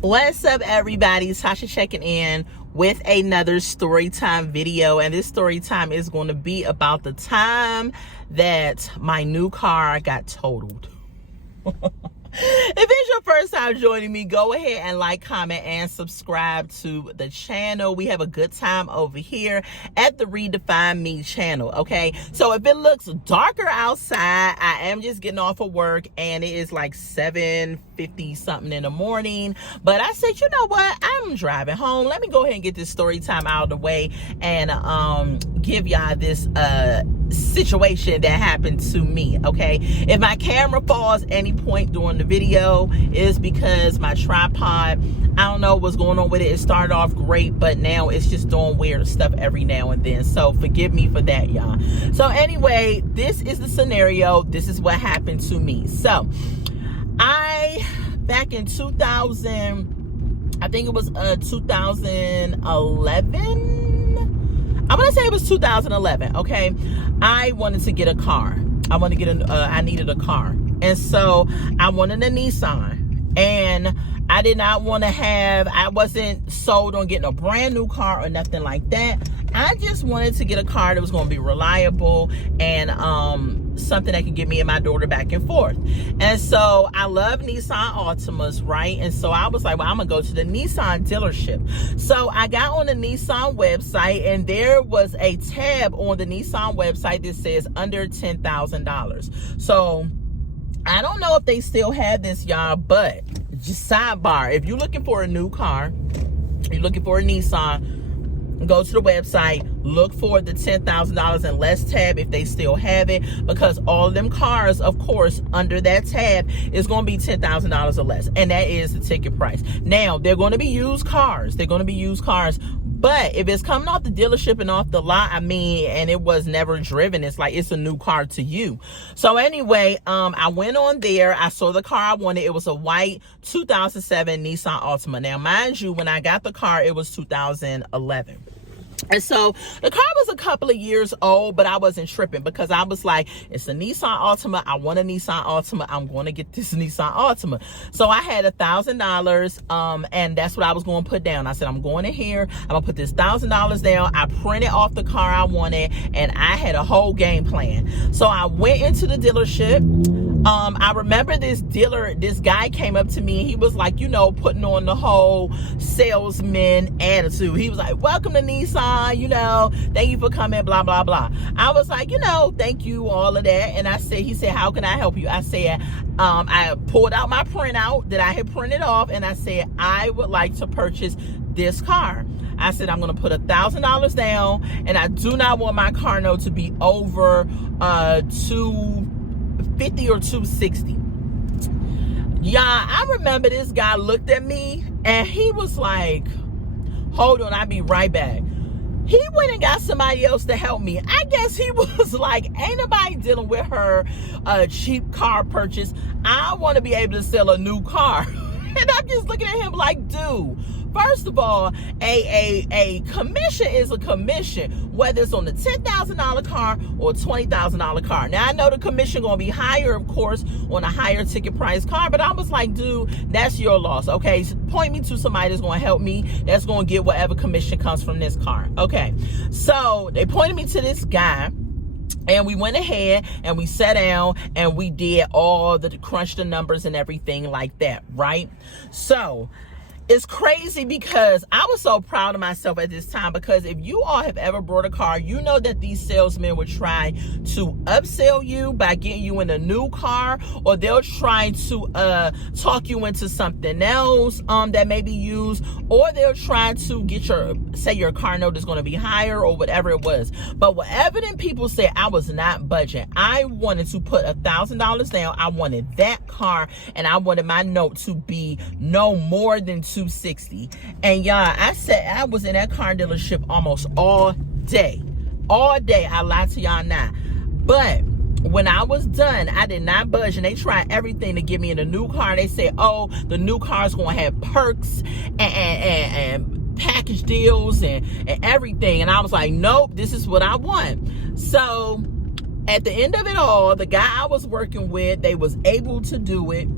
What's up, everybody? Tasha checking in with another Storytime video, and this Storytime is going to be about the time that my new car got totaled. If it's your first time joining me, go ahead and like, comment, and subscribe to the channel. We have a good time over here at the Redefine Me channel, okay? So if it looks darker outside, I am just getting off of work, and it is like 7:50 something in the morning. But I said, you know what? I'm driving home. Let me go ahead and get this story time out of the way and give y'all this situation that happened to me, okay? If my camera falls any point during the video, is because my tripod, I don't know what's going on with it. It started off great, but now it's just doing weird stuff every now and then, so forgive me for that, y'all. So anyway, this is the scenario. This is what happened to me. So back in 2000, I think it was 2011, I'm gonna say it was 2011, okay? I wanted to get a car. I needed a car. And so I wanted a Nissan. And I did not want to I wasn't sold on getting a brand new car or nothing like that. I just wanted to get a car that was going to be reliable and something that could get me and my daughter back and forth. And so I love Nissan Altimas, right? And so I was like, well, I'm gonna go to the Nissan dealership. So I got on the Nissan website, and there was a tab on the Nissan website that says under $10,000. So I don't know if they still have this, y'all, but just sidebar, if you're looking for a new car, you're looking for a Nissan, go to the website, look for the $10,000 and less tab if they still have it, because all of them cars, of course, under that tab is going to be $10,000 or less, and that is the ticket price. Now, they're going to be used cars. But if it's coming off the dealership and off the lot, and it was never driven, it's like it's a new car to you. So anyway, I went on there. I saw the car I wanted. It was a white 2007 Nissan Altima. Now, mind you, when I got the car, it was 2011. And so the car was a couple of years old, but I wasn't tripping because I was like, it's a Nissan Altima. I want a Nissan Altima. I'm going to get this Nissan Altima. So I had $1,000, and that's what I was going to put down. I said, I'm going in here. I'm going to put this $1,000 down. I printed off the car I wanted, and I had a whole game plan. So I went into the dealership. I remember this guy came up to me. He was like, putting on the whole salesman attitude. He was like, welcome to Nissan, thank you for coming, blah, blah, blah. I was like, thank you, all of that. And he said, how can I help you? I said, I pulled out my printout that I had printed off, and I said, I would like to purchase this car. I said, I'm going to put $1,000 down, and I do not want my car note to be over $250 or $260. Yeah, I remember this guy looked at me, and he was like, hold on, I'll be right back. He went and got somebody else to help me. I guess he was like, ain't nobody dealing with her cheap car purchase. I want to be able to sell a new car. And I'm just looking at him like, dude, first of all, a commission is a commission, whether it's on the $10,000 car or $20,000 car. Now, I know the commission going to be higher, of course, on a higher ticket price car, but I was like, dude, that's your loss, okay? Point me to somebody that's going to help me, that's going to get whatever commission comes from this car, okay? So they pointed me to this guy, and we went ahead and we sat down and we did all the crunch the numbers and everything like that, right? So it's crazy because I was so proud of myself at this time, because if you all have ever bought a car, you know that these salesmen would try to upsell you by getting you in a new car, or they'll try to talk you into something else that may be used, or they'll try to get your car note is going to be higher or whatever it was. But whatever them people said, I was not budging. I wanted to put $1,000 down. I wanted that car, and I wanted my note to be no more than $260. And y'all, I said I was in that car dealership almost all day. I lied to y'all not. But when I was done, I did not budge, and they tried everything to get me in a new car. They said, oh, the new car is going to have perks and package deals and everything. And I was like, nope, this is what I want. So at the end of it all, the guy I was working with, they was able to do it.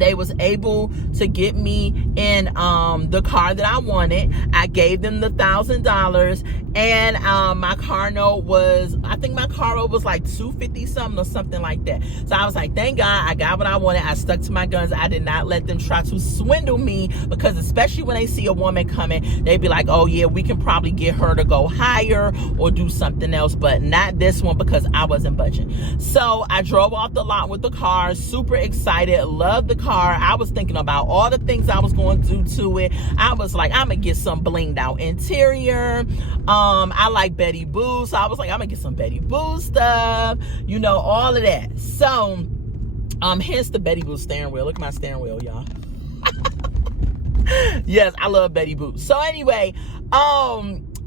They was able to get me in the car that I wanted. I gave them the $1,000, and my car note was, I think my car note was like $250 something or something like that. So I was like, thank God I got what I wanted. I stuck to my guns. I did not let them try to swindle me, because especially when they see a woman coming, they'd be like, oh yeah, we can probably get her to go higher or do something else, but not this one, because I wasn't budging. So I drove off the lot with the car, super excited, loved the car. I was thinking about all the things I was going to do to it. I was like, I'm gonna get some blinged out interior. I like Betty Boo, so I was like, I'm gonna get some Betty Boo stuff, you know, all of that. So hence the Betty Boo steering wheel. Look at my steering wheel, y'all. Yes, I love Betty Boo. So anyway,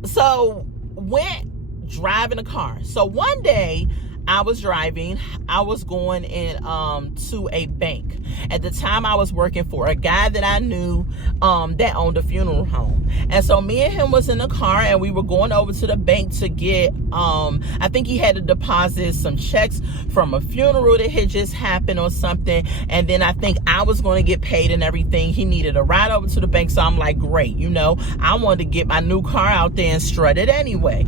so went driving a car. So one day I was driving, I was going in to a bank. At the time I was working for a guy that I knew that owned a funeral home. And so me and him was in the car, and we were going over to the bank to get I think he had to deposit some checks from a funeral that had just happened or something, and then I think I was going to get paid and everything. He needed a ride over to the bank, so I'm like, great, you know, I wanted to get my new car out there and strut it anyway.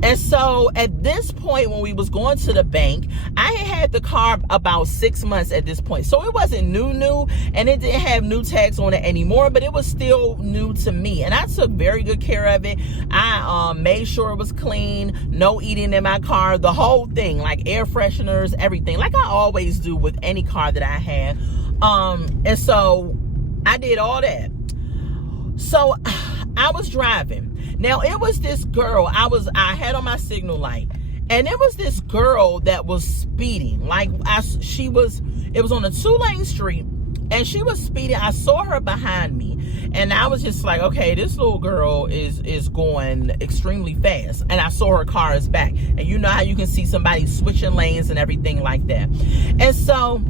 And so at this point, when we was going to the bank, I had the car about 6 months at this point. So it wasn't new, and it didn't have new tags on it anymore, but it was still new to me. And I took very good care of it. I made sure it was clean, no eating in my car, the whole thing, like air fresheners, everything, like I always do with any car that I have. And so I did all that. So I was driving. Now it was this girl, I had on my signal light, and it was this girl that was speeding. Like it was on a 2-lane street, and she was speeding. I saw her behind me, and I was just like, okay, this little girl is going extremely fast. And I saw her car is back, and you know how you can see somebody switching lanes and everything like that. And so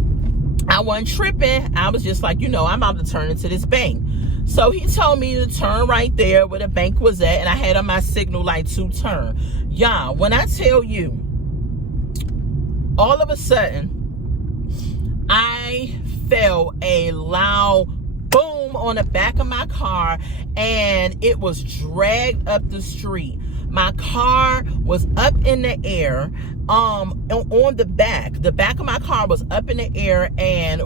I wasn't tripping. I was just like, you know, I'm about to turn into this bank. So he told me to turn right there where the bank was at, and I had on my signal light to turn. Y'all, when I tell you, all of a sudden, I felt a loud boom on the back of my car, and it was dragged up the street. My car was up in the air, on the back of my car was up in the air, and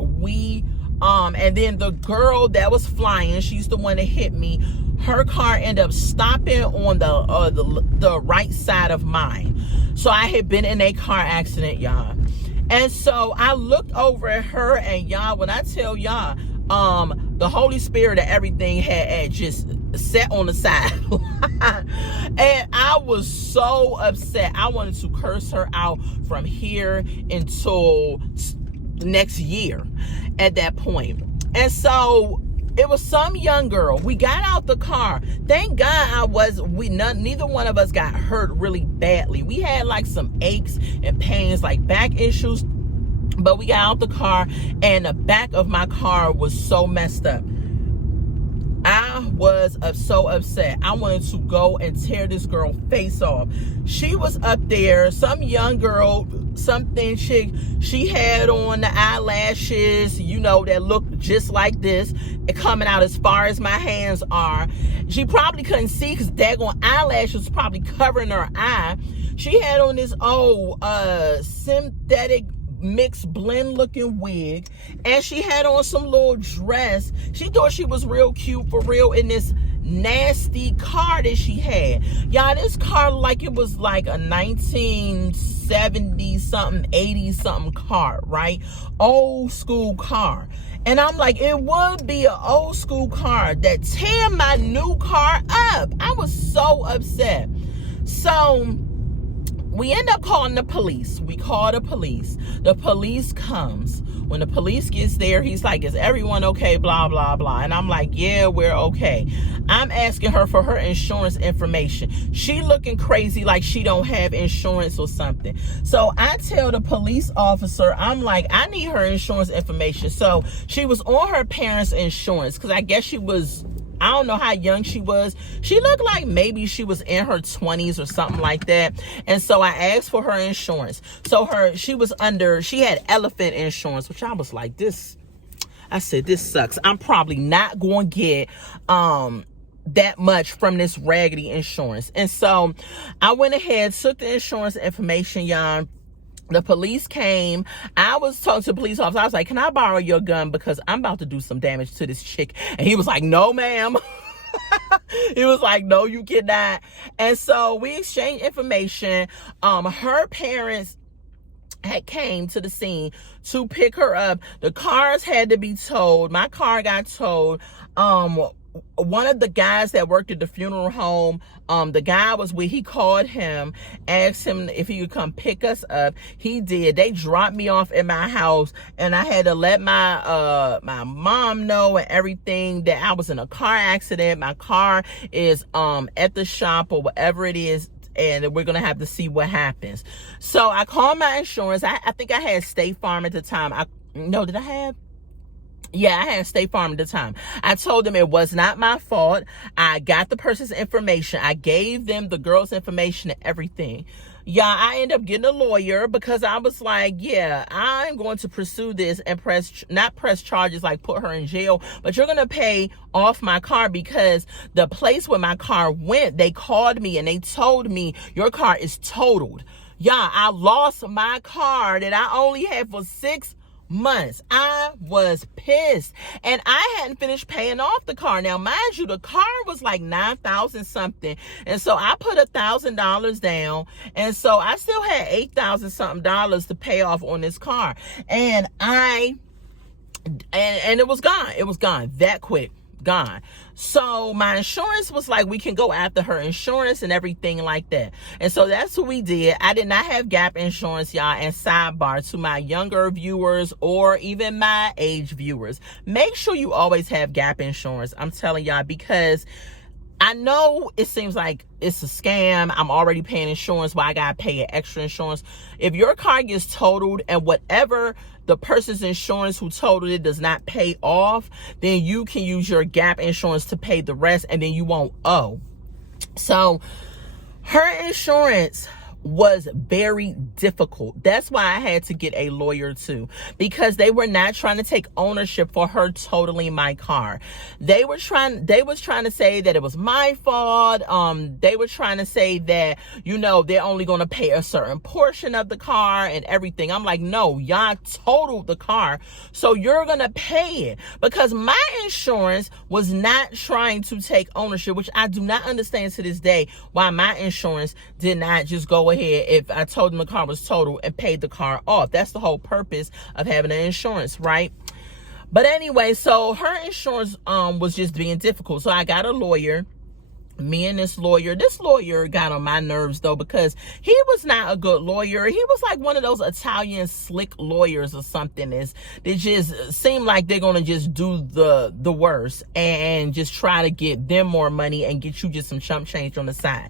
and then the girl that was flying, she's the one that hit me. Her car ended up stopping on the right side of mine. So I had been in a car accident, y'all. And so I looked over at her, and y'all, when I tell y'all, the Holy Spirit and everything had just sat on the side. And I was so upset. I wanted to curse her out from here until next year at that point. And so it was some young girl. We got out the car. Thank God neither one of us got hurt really badly. We had like some aches and pains, like back issues, but we got out the car, and the back of my car was so messed up. I was so upset. I wanted to go and tear this girl face off. She was up there, some young girl, something chick. She had on the eyelashes, you know, that looked just like this, coming out as far as my hands are. She probably couldn't see because daggone eyelashes was probably covering her eye. She had on this old synthetic mixed blend looking wig, and she had on some little dress. She thought she was real cute for real in this nasty car that she had. Y'all, this car, like, it was like a 1970 something, 80 something car, right? Old school car. And I'm like, it would be an old school car that tear my new car up. I was so upset. So we end up calling the police. We call the police. The police comes. When the police gets there, he's like, is everyone okay? Blah, blah, blah. And I'm like, yeah, we're okay. I'm asking her for her insurance information. She looking crazy like she don't have insurance or something. So I tell the police officer, I'm like, I need her insurance information. So she was on her parents' insurance, because I guess she was, I don't know how young she was. She looked like maybe she was in her 20s or something like that. And so I asked for her insurance. So she had elephant insurance, which I was like, this, I said, this sucks. I'm probably not going to get that much from this raggedy insurance. And so I went ahead, took the insurance information, y'all. The police came. I was talking to the police officer. I was like, can I borrow your gun? Because I'm about to do some damage to this chick. And he was like, no, ma'am. He was like, no, you cannot. And so we exchanged information. Her parents had came to the scene to pick her up. The cars had to be towed. My car got towed. One of the guys that worked at the funeral home, the guy was with, he called him, asked him if he could come pick us up. He did. They dropped me off at my house, and I had to let my my mom know and everything that I was in a car accident. My car is at the shop or whatever it is, and we're gonna have to see what happens. So I called my insurance. I think I had State Farm at the time. Did I have? Yeah, I had State Farm at the time. I told them it was not my fault. I got the person's information. I gave them the girl's information and everything. Yeah, I ended up getting a lawyer because I was like, yeah, I'm going to pursue this and not press charges like put her in jail, but you're going to pay off my car, because the place where my car went, they called me and they told me your car is totaled. Yeah, I lost my car that I only had for 6 months. I was pissed, and I hadn't finished paying off the car. Now, mind you, the car was like $9,000 something, and so I put $1,000 down, and so I still had $8,000 something to pay off on this car, and it was gone. It was gone that quick. Gone. So my insurance was like, we can go after her insurance and everything like that. And so that's what we did. I did not have gap insurance, y'all. And sidebar to my younger viewers or even my age viewers, make sure you always have gap insurance. I'm telling y'all, because I know it seems like it's a scam. I'm already paying insurance. Why I gotta pay an extra insurance? If your car gets totaled and whatever the person's insurance who totaled it does not pay off, then you can use your gap insurance to pay the rest, and then you won't owe. So her insurance was very difficult. That's why I had to get a lawyer too, because they were not trying to take ownership for her totaling my car. They was trying to say that it was my fault. They were trying to say that, they're only going to pay a certain portion of the car and everything. I'm like, no, y'all totaled the car, so you're going to pay it, because my insurance was not trying to take ownership, which I do not understand to this day why my insurance did not just go ahead if I told them the car was total and paid the car off. That's the whole purpose of having an insurance, right? But anyway, so her insurance was just being difficult. So I got a lawyer. Me and this lawyer got on my nerves though, because he was not a good lawyer. He was like one of those Italian slick lawyers or something. They just seem like they're gonna just do the worst and just try to get them more money and get you just some chump change on the side.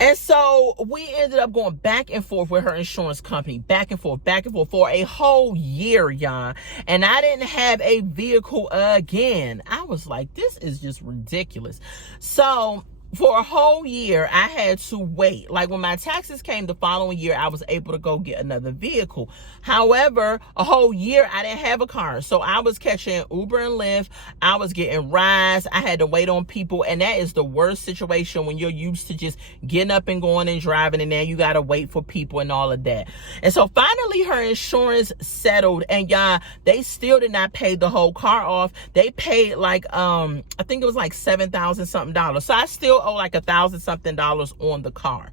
And so we ended up going back and forth with her insurance company, back and forth for a whole year, y'all. And I didn't have a vehicle again. I was like, this is just ridiculous. So for a whole year, I had to wait. Like when my taxes came the following year, I was able to go get another vehicle. However, a whole year, I didn't have a car. So I was catching Uber and Lyft. I was getting rides. I had to wait on people. And that is the worst situation when you're used to just getting up and going and driving. And now you got to wait for people and all of that. And so finally, her insurance settled. And y'all, they still did not pay the whole car off. They paid like, I think it was like $7,000 something. So I still owe like $1,000 something on the car.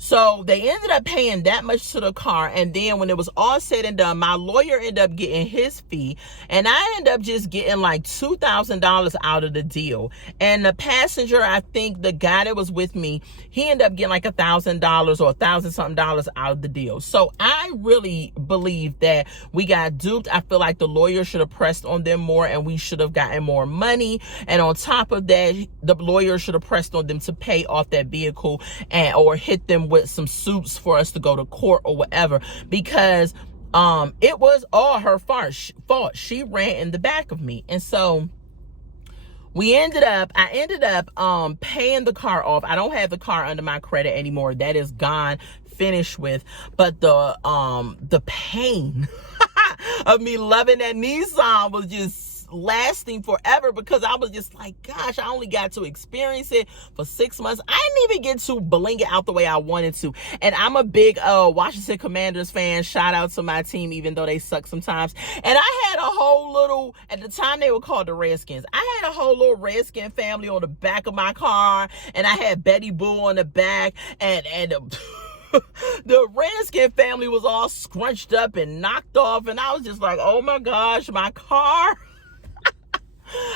So they ended up paying that much to the car. And then when it was all said and done, my lawyer ended up getting his fee. And I ended up just getting like $2,000 out of the deal. And the passenger, I think the guy that was with me, he ended up getting like $1,000 or $1,000 something out of the deal. So I really believe that we got duped. I feel like the lawyer should have pressed on them more and we should have gotten more money. And on top of that, the lawyer should have pressed on them to pay off that vehicle or hit them with some suits for us to go to court or whatever, because it was all her fault. She ran in the back of me. And so I ended up paying the car off. I don't have the car under my credit anymore. That is gone, finished with. But the pain of me loving that Nissan was just lasting forever, because I was just like, gosh, I only got to experience it for 6 months. I didn't even get to bling it out the way I wanted to. And I'm a big Washington Commanders fan. Shout out to my team, even though they suck sometimes. And I had a whole little, at the time they were called the Redskins, I had a whole little Redskin family on the back of my car, and I had Betty Boo on the back, and the Redskin family was all scrunched up and knocked off, and I was just like, oh my gosh, my car.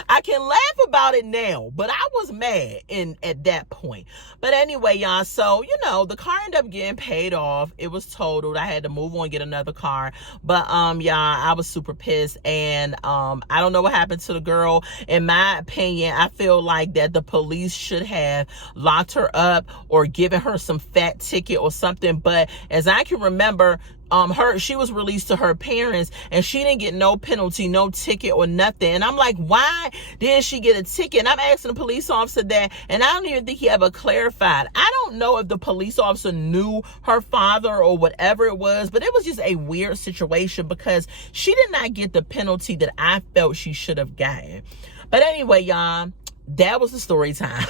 I can laugh about it now, but I was mad at that point. But anyway, y'all, so, the car ended up getting paid off. It was totaled. I had to move on and get another car. But, y'all, I was super pissed. And I don't know what happened to the girl. In my opinion, I feel like that the police should have locked her up or given her some fat ticket or something. But as I can remember, she was released to her parents, and she didn't get no penalty, no ticket or nothing. And I'm like, why didn't she get a ticket? And I'm asking the police officer that, and I don't even think he ever clarified. I don't know if the police officer knew her father or whatever it was, but it was just a weird situation, because she did not get the penalty that I felt she should have gotten. But anyway, y'all, that was the story time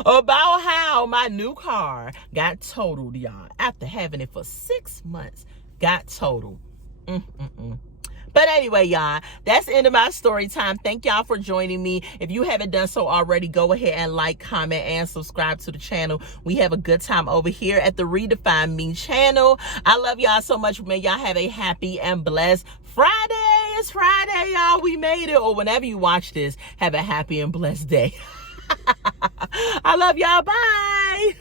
about how my new car got totaled, y'all. After having it for 6 months, got totaled. But anyway, y'all, that's the end of my story time. Thank y'all for joining me. If you haven't done so already, go ahead and like, comment, and subscribe to the channel. We have a good time over here at the Redefine Me channel. I love y'all so much. May y'all have a happy and blessed Friday. It's Friday, y'all. We made it. Or whenever you watch this, have a happy and blessed day. I love y'all. Bye.